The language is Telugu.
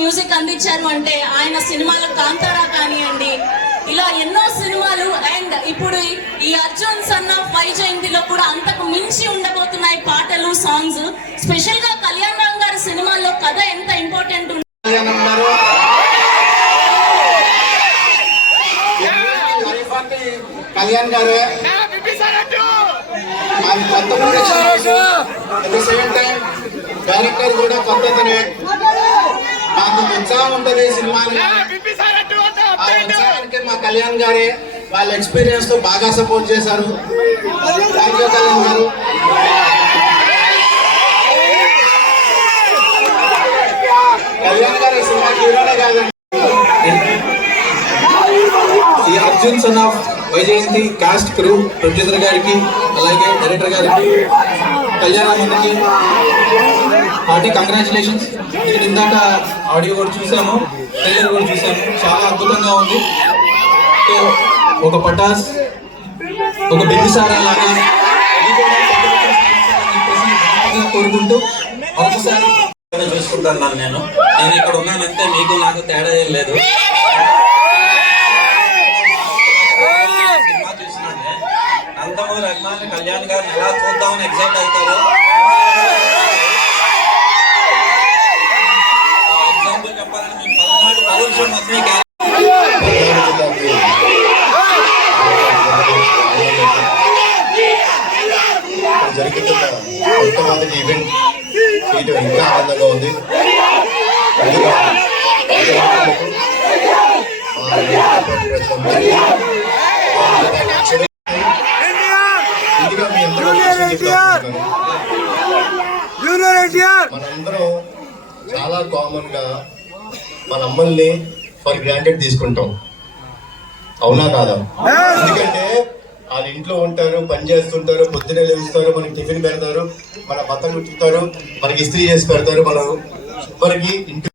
మ్యూజిక్ అందించారు అంటే ఆయన సినిమాలు కాంతారా కానివ్వండి, ఇలా ఎన్నో సినిమాలు. అండ్ ఇప్పుడు ఈ అర్జున్ సన్ ఆఫ్ వైజయంతిలో కూడా అంతకు మించి ఉండబోతున్నాయి పాటలు, సాంగ్స్. స్పెషల్ గా కళ్యాణ్ రామ్ గారి సినిమాల్లో కథ ఎంత ఇంపార్టెంట్ ఉంది. కళ్యాణ్ గారు డైరెక్టర్ కూడా కొత్తనే, మాకు ఉత్సాహం ఉంటుంది సినిమాలు. మా కళ్యాణ్ గారే వాళ్ళ ఎక్స్పీరియన్స్ తో బాగా సపోర్ట్ చేశారు. థ్యాంక్ యూ కళ్యాణ్ గారు. కళ్యాణ్ గారు ఈ సినిమా హీరోనే కాదండి. ఈ Arjun son of Vyjayanthi cost crew, producer గారికి అలాగే డైరెక్టర్ గారికి, కళ్యాణానికి హార్టీ కంగ్రాచులేషన్స్. ఇక్కడ ఇందాక ఆడియో కూడా చూసాము, ట్రైలర్ కూడా చూసాము, చాలా అద్భుతంగా ఉంది. సో ఒక పటాస్, ఒక బిందుసారా లాగా కోరుకుంటూ ఒకసారి చూసుకుంటాను. నేను ఇక్కడ ఉన్నానంటే మీకు నాకు తేడా ఏం లేదు. నందమూరి అభిమానులు కళ్యాణ్ గారిని ఎలా చూద్దామని ఎక్సైట్ అవుతారు. ఎగ్జాంపుల్ చెప్పాలంటే మీ 14 పౌరుషం మొత్తం జరుగుతున్న కొంతమంది ఈవెంట్ ఇది ఇంకా ఆనందంగా ఉంది. మనందరం చాలా కామన్ గా మన అమ్మల్ని ఫర్ గ్రాంటెడ్ తీసుకుంటాం, అవునా కాదా? ఎందుకంటే వాళ్ళ ఇంట్లో ఉంటారు, పని చేస్తుంటారు, పొద్దునే లేస్తారు, మనకి టిఫిన్ పెడతారు, మన బట్టలు ఉతుకుతారు, మనకి ఇస్త్రీ చేసి పెడతారు, మనం మనకి ఇంటి